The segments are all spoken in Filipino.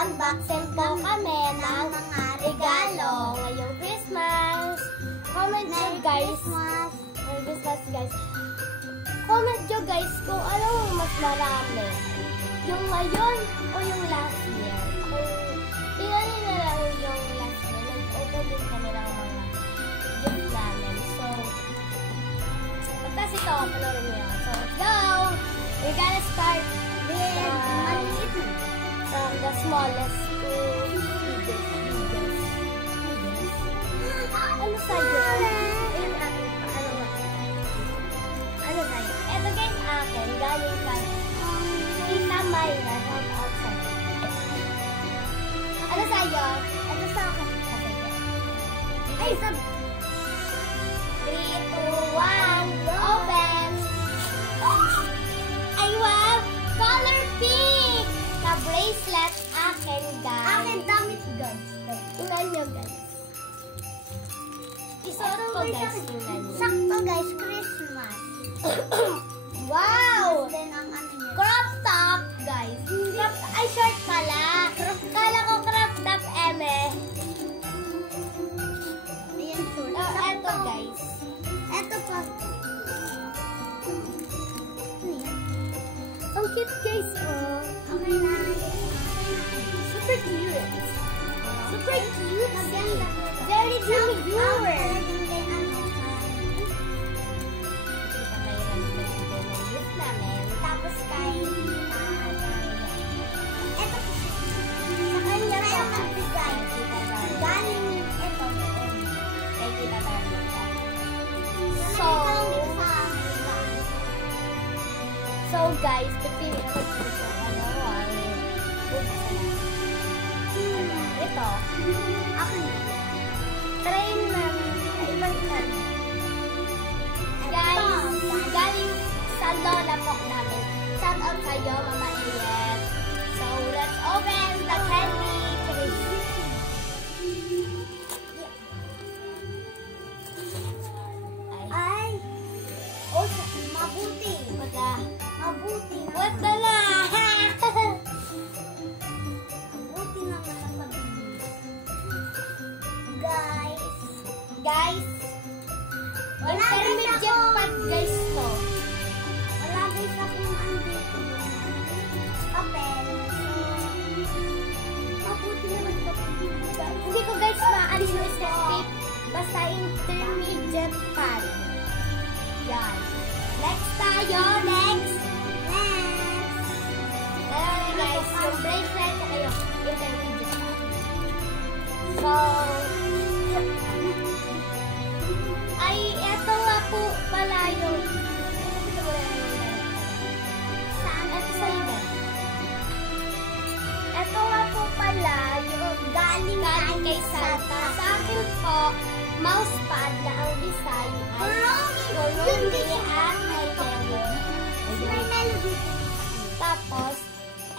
mag-unboxing po kami ng mga regalo ngayong Christmas. Comment nyo guys. Merry Christmas guys. Comment nyo guys kung anong mas marami. Yung ngayon o yung last year. Tingnan nyo na lang yung last year. Nag-open din kami ng mga gift namin. So, pagkas ito, panorin nyo. So, let's go! We're gonna start from the smallest to biggest. Ano sa'yo? Yung akin pa. Ano sa'yo? Ito guys akin. Galing kay Tita Mayra. Shout out sa'yo. Ano sa'yo? Ito sa akin. Ay, sab... 3, 2, 1, open! I want color pink! Ka-bracelet akin, guys. Akin damit, guys. Tingnan nyo, guys. Isuot ko, guys. Tingnan nyo. Sakto, guys. Christmas. Wow! Crop top, guys. Crop top. Ay, short pala. Kala ko crop top, eme. Ayan, short. Oh, eto, guys. Eto pa. Ang cute guys, oh. Okay na. Super cute. Super cute. Maganda. Very demure. Tapos kay eto po siya. Sa kanya pa magbigay. Galing ito. Kay Tita Darla. So guys, pipili na mag-ito. Ito. Akin. Train namin. Ibalikan. Guys, galing sa lola po namin. Shout out sa'yo, Mama Eliet. So, let's open the candy. Ay. Oh, mabuti. Mabuti. What the la? Mabuti naman ang mabilis. Guys. Intermediate pad guys to. Wala guys akong andito. Papel. Mabuti naman ito. Hindi ko guys maalis yung step. Basta intermediate pad. Yan. Next tayo. Next. Guys, yung bracelet kayo. Intermediate pad. So, ay, eto nga po pala yung saan? Eto sa iba. Eto nga po pala yung galing kay Santa. Sa akin po, mousepad na ang design ay Kurumi at may melody. Tapos,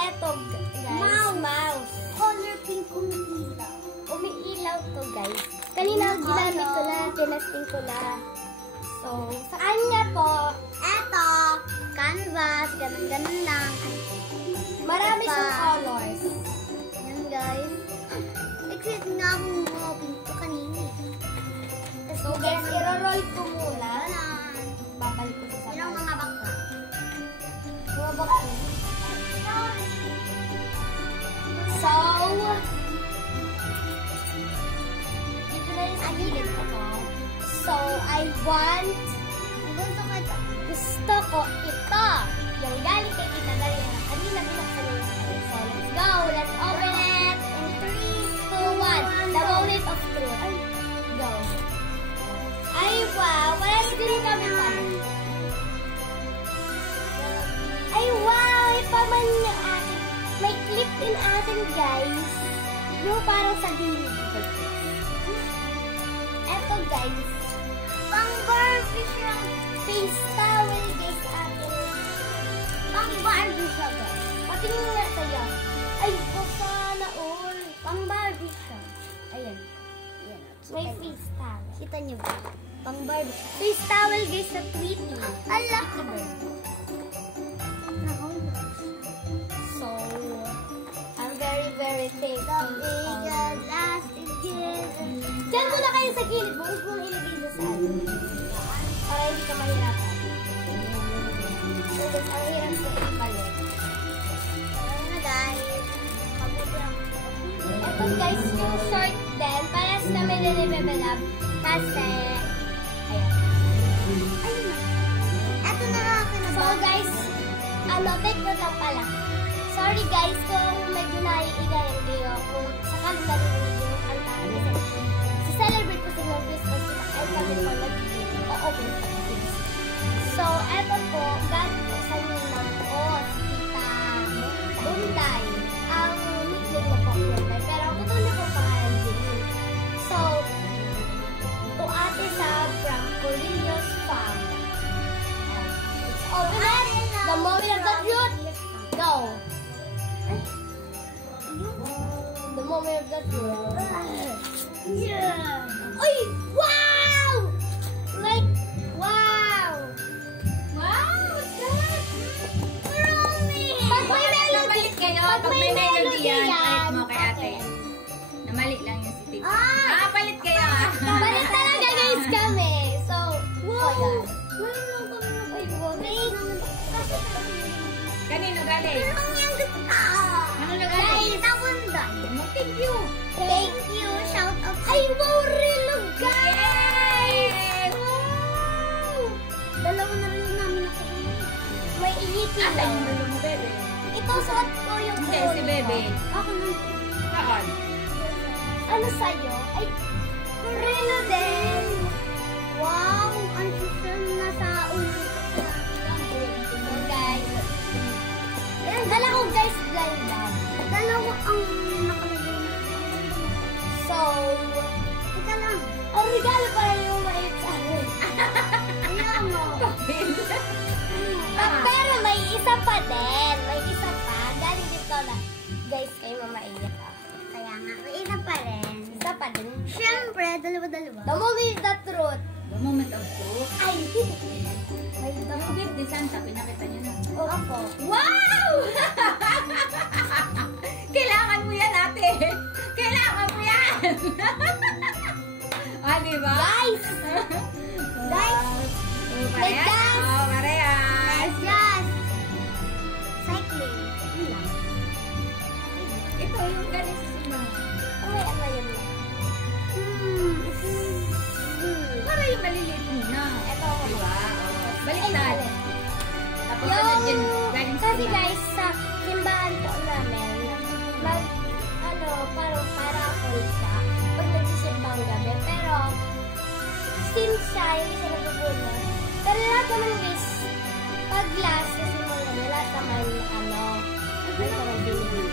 eto guys, mouse. Color pink umiilaw. Umiilaw to guys. Kanina ginamit ko na, tinasting ko na. So, sa kanya po, eto, canvas, ganun-ganun lang. Marami siyang colors. Yan guys. Exit nga akong mabing ko kanina. So guys, i-roll ko muna. Babalik ko sa yung mga bakla. Mga bakla. So, so, I want, gusto ko ito. Yung galing kay Tita Daria na kanina binuksan yung ito. So, let's go. Let's open it. In 3, 2, 1. The moment of truth. Go. Ay, wow. Wala screen kami pa. Ay, wow. Ipaman niya atin. May clip din atin, guys. Yung parang sa gilid. Eto guys, pang Barbie siya. Face towel guys atin. Pang Barbie siya guys. Patingin nga sa'yo. Ay, sana all. Pang Barbie siya. Ayan. Ayan. May face towel. Kita niyo ba? Pang Barbie siya. Face towel guys sa Tweety. Allah. So, I'm very take Diyan muna kayo sa gilid. Huwag mong ilagay sa saan. Para hindi ka mahirapan. So, guys, ang hirap sa ibalik. Ayan na, guys. Mabuti ako. Ito, guys, yung short din. Parehas kami nililevel up. Kasi, ayan. Ayun na. Ito na lang ako na. So, guys, take note lang pala. Sorry, guys, kung medyo naiigayan kayo. Kung sakali na rin yung kantahan. Kasi, celebrate ko sa mga Christmas and kami po nag-open sa kids. So, eto po, galing po sa ninang ko, si Tita Bunday. Ang nickname na po Bunday, pero ang totoo na po pangalan din. So, to Ate Sab from Corillo's Farm. Let's open it. The moment of the truth. Go. The moment of the truth. Yeah. Ay! Wow! Like, wow! Wow! What's that? Romy! Pag may melody kayo, Pag may melody yan, palit mo kay ate. Namali lang yung si Tita. Palit kayo Palit talaga guys kami. So, wow! Mayroon kami na kayo. Kanino galing? Ano na galing? Thank you. Thank you. Shout out. Ay, wow, relo, guys! Wow! Dalawa na relo namin ako. May iiti Asa lang. yung relo mo, bebe? Ito, suot ko yung Hindi, si bebe. Ako na. Saan? Ano sa'yo? Ay, relo din. Wow! Ang susunod na sa ulo. So, guys. Dala ko, guys, blind lang. Dalawa ang nakalagay na. So, ika lang. Ang regalo pa rin yung mait sa akin. Ayaw mo. Pero may isa pa din. May isa pa. Galing dito na. Guys, kayo mamaiyak. Kaya nga, may isa pa rin. Isa pa din. Siyempre, dalawa-dalawa. The moment of the truth. The moment of truth. Ay, May gift ni Santa, pinakita niyo na. opo. Wow! Kailangan mo yan, ate. Kailangan mo yan. Diba? Guys! Guys! Parehas. gas! Parehas. Yes! Cycling. Yun lang. Ito yung galing sa sino. Okay, ano yun lang? Para yung maliliit muna. Ito ako. Diba? Baliktad. Tapos ano dyan, galing sa Kasi sino. guys, sa simbahan po namin, parapol siya pag nagsisimbang gabi. Pero, since siya, hindi siya nagugulo. Pero lahat naman guys, pag last sa simbang gabi, lahat naman, may naman binibig.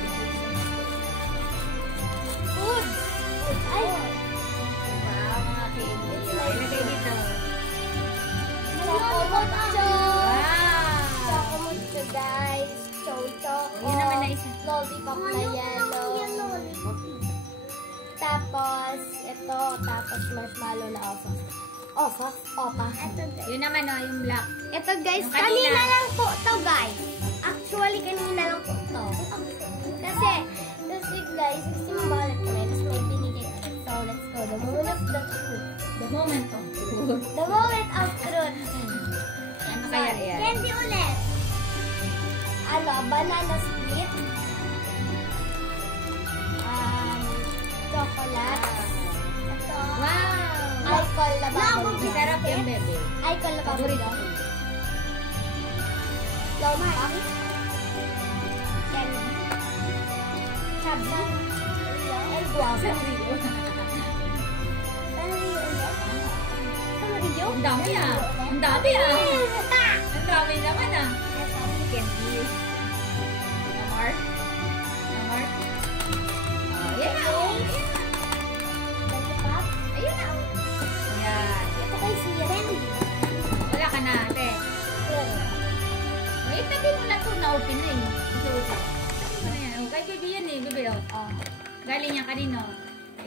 Food! Ay! Wow, mga kaibigan. Ilagay dito. Chocomucho! Wow! Chocomucho guys! Choco! Yun naman na isa. Lollipop na yellow. Tapos, ito. Tapos, marshmallow na opa. Opa. Yun naman yung black. Ito guys, Yung kanina kanina. lang po to guys. Actually, kanina lang po to. Kasi guys, symbolic kami. Tapos may binigay ulit. So, let's go. The moment of the truth. The moment of truth. The moment of truth. Ano kaya yan? Candy ulit. Banana split. Chocolate. Ito. Wow! Alcohol na bubble gum. Sarap yung bebe. Alcohol na bubble Paborito gum. ko. Lollipop. Candy. Chubby. And guava. Sanrio. Sanrio ulit. Sanrio? Ang dami Ang dami Ang dami naman Candy. Namar? Yan na. Lollipop. Ayun na. Ayan. Ito kay siya. Candy. Wala ka na, ate. May tabi mo lang ito na-open na Ito. Ano yan? Kay baby yan bebe. Galing yan kanino?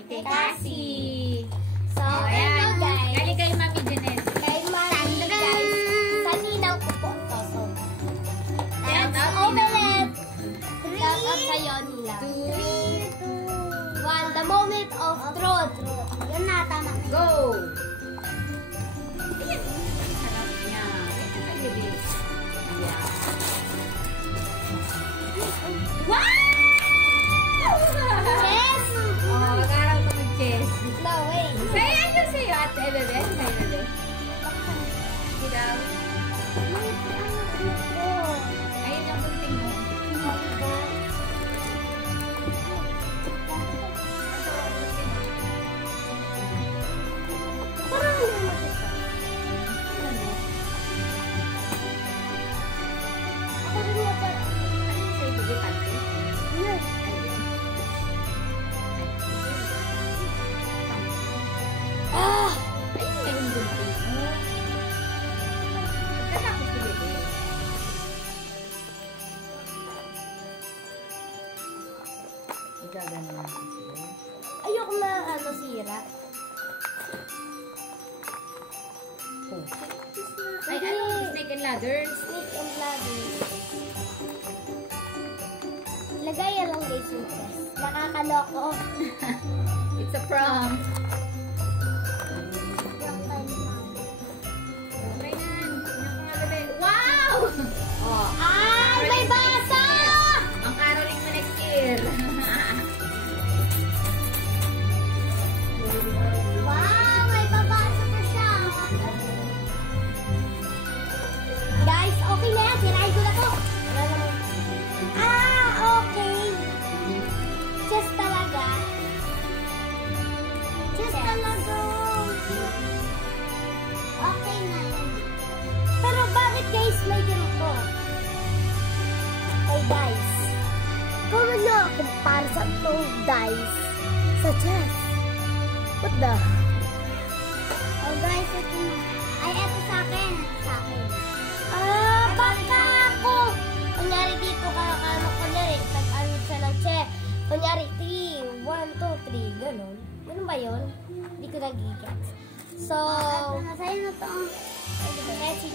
Kay Cassie. So, Ayan. ito guys. Galing kay Mami Janelle. Kay Mami guys. Sa ninang ko po ito. So, Shout out, open Ninang. it. Shout out sa'yo, Nila. 2, of truth. Yun na, tama na. Go! Ayan. Sarap niya. Ayan na kayo, babe. Ayan. Wow! Yes! Oh, mag-aral ko mag-chess. No, wait. Kaya yun sa'yo, ate, bebe. Kaya, bebe. Hindi daw. Ayun yung kunting mo. Parang hindi mo ito. Ako rin nga pa. Ano yung sa'yo, bebe, ate? Yes. Ah! Ayun nga yung kunting mo. Pagkatapos ko, bebe. Igagano lang kasi. Ayoko na sira. Oh. Ay, ano? Snake and ladders? Snake and ladder. Lagayan lang guys yung chest. Nakakaloko. It's a prank. Okay na. Tingnan ko nga, bebe. Wow! Oh. Ay, may basa! Ang caroling mo next year. Wow, may babasa pa siya. Guys, okay na yan. Sirain ko na to. Ah, okay. Chest talaga. Chest talaga. Okay na yan. Pero bakit guys may ganito? Hey guys. Kung ano kumpara sa itong dice sa chest. What the? Oh guys, ito na. Ay, ito sa akin. Sa akin. Ah, baka ako. Kunyari dito ka, kunyari, tag-ano siya ng che. Kunyari, 3, 1, 2, 3, ganun. Ganun ba yun? Hindi ko nagigets. So, sa'yo na to.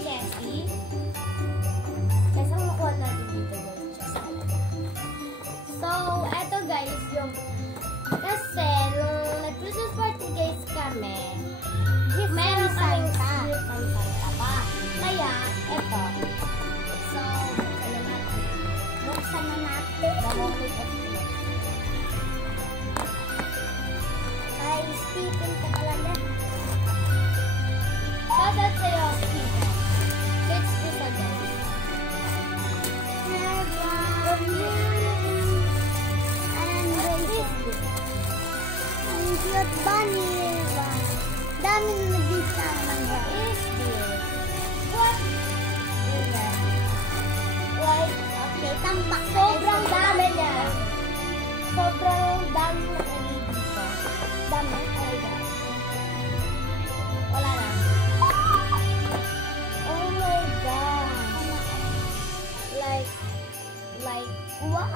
Chessy. Kasi ang makuha natin dito yung chess talaga. So, eto guys, yung kasi, nung nag-Christmas party guys kami, meron kaming gift ng Santa pa. Kaya, eto. So, buksan na natin. The moment of truth. Ay, Stephen ka talaga. Shoutout sa'yo, Stephen. It's this a guys. Ang cute bunny, diba? Dami na nag-design ng is this? What is that? Like, okay, tampak. Sobrang dami niya. Sobrang dami na nalili dito. Dami? Oh my God. Wala na. Oh my God. Like, wow.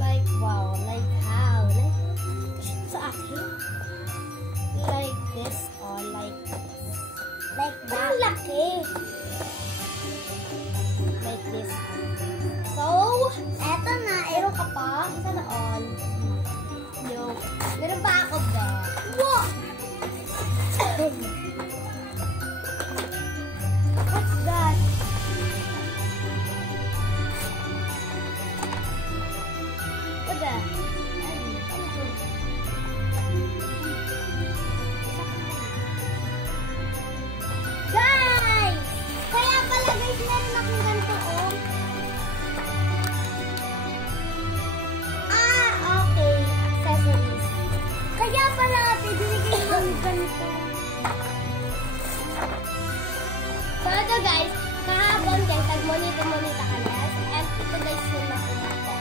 Like, wow. Like, how? Like, sa akin? Like this or like this? Like that? Ang laki! Like this. So, eto na. Meron ka pa? Isa na all. Yung, meron pa ako ba? Wow! What's that? What the? Guys! Kaya pala guys, meron akong ganito oh. Ah, okay. Accessories. Kaya pala ate, binigay mo ng ganito. So ito guys, kahapon guys, nag-monita kami. And ito guys yung nakuha ko.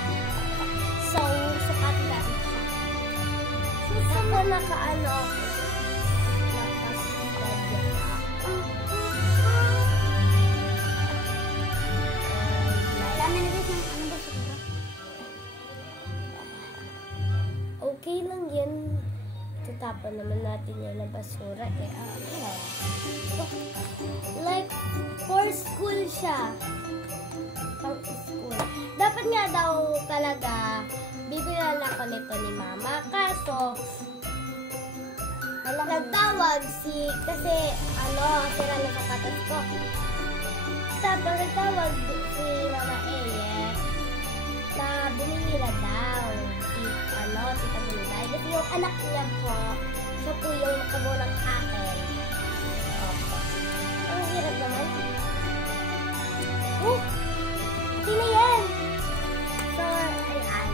So, sukat natin siya. So, ako nakaano ako. Okay lang yan. Tatapon naman natin yan na basura. Like, for school siya. Pang school. Dapat nga daw talaga bibilan ako nito ni Mama. Kaso, nagtawag kasi sira na sapatos ko. Tapos nagtawag si Mama Eye na bumili na daw tita Bunday. Kasi yung anak niya po, siya po yung nakabulang akin. Opo. Ang hirap naman. Sino yan? So, ayan.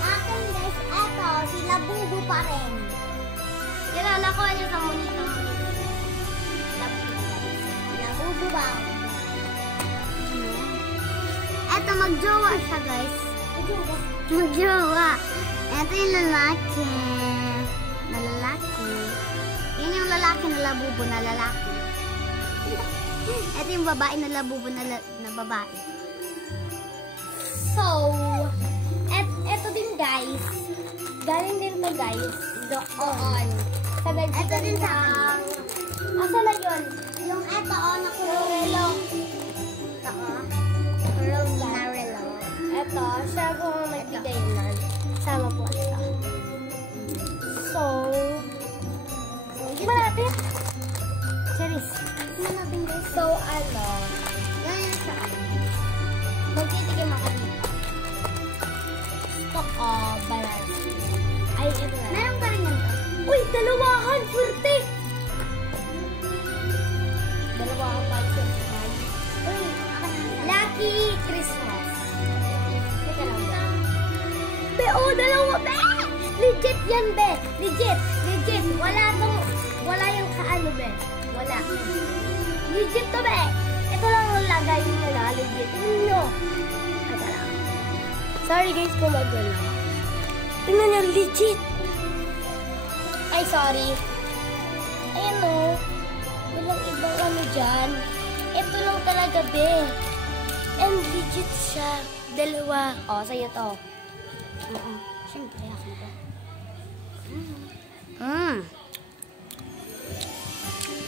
Akin guys, eto, sila Bubu pa rin. Yan na, nakuha niyo sa monitor. Labubu ba? Eto, magjowa siya guys. Magjowa. Eto yung lalaki. Na lalaki. Yan yung lalaki na labubu na lalaki. Ito yung babae na labubu na babae. So, eto din guys. Galing din to guys. Doon. Sa ito din sa asa na yun? Yung eto nakurelo. Narelo. Eto, siya kung magbigay nun. Sama po siya. So, hindi ba natin? Charis. So, ganyan siya. Magtitikim ako dito. Gusto ko, balance. Ay, ito na. Meron pa rin yan to. Uy, dalawahan! Swerte! Dalawahan pa ito. Uy, Lucky Christmas. Teka lang. Be, dalawa, be! Legit yan, be! Legit! Wala yung kaano, be. Wala. Legit to, be. Ito lang ang lagay nyo na. Legit. Tingnan nyo. Ito lang. Sorry guys kung magulo. Tingnan nyo. Legit. Ay, sorry. Ayan o. Walang ibang ano dyan. Ito lang talaga, be. And legit siya. Dalawa. O, sa'yo to. Siyempre, akin to.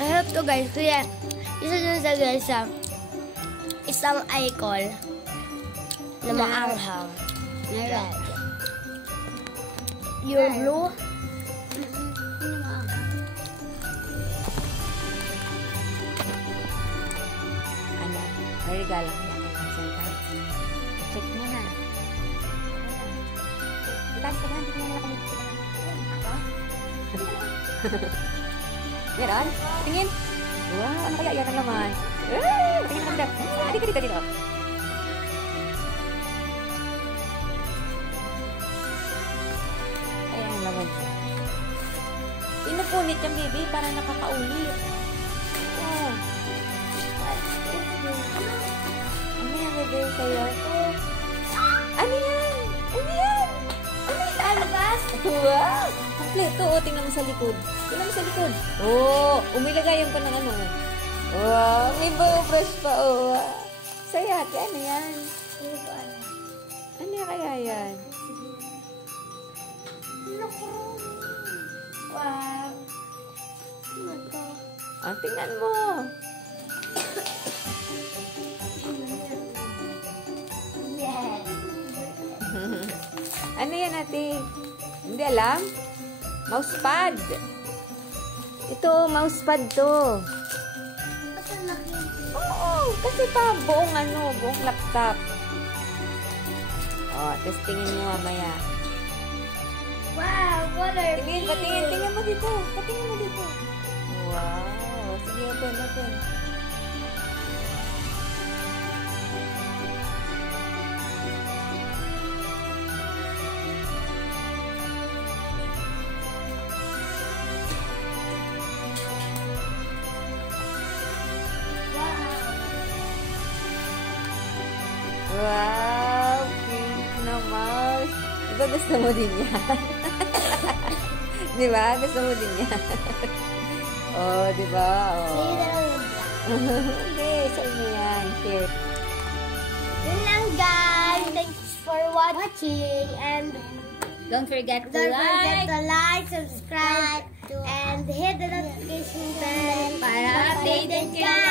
I hope to guys, kaya isa dun sa guys isang icon na maanghang na red. Yung blue, may regalo ko na check nyo na. Itas ka na, hindi nyo na kami. Meron? Tingin. Wow, ano kaya yan ang laman? Tingin naman dito. Dito. Ayan ang laman. Pinupunit yung baby para nakakaulit. Oh. Ano yan baby sa'yo? Ano yan? Alabas? Wow! Kompleto. Tingnan mo sa likod. Umilagayan pa ng ano. Wow! May fresh pa. Saya. Ano yan? Ano kaya yan? wow. Tingnan mo. Yes. Ano yan ate? Hindi alam? Mousepad. Ito, mousepad to. Oo, kasi pa buong laptop. Tapos tingin mo mamaya. Wow, color Tingin mo dito. Wow, sige, open. Wow, pink na mouse. Diba gusto mo din yan? Diba? Gusto mo din yan? Diba? Hindi, sa inyo yan. Here. Yun lang guys. Thanks for watching. And don't forget to like, subscribe, and hit the notification bell para updated ka.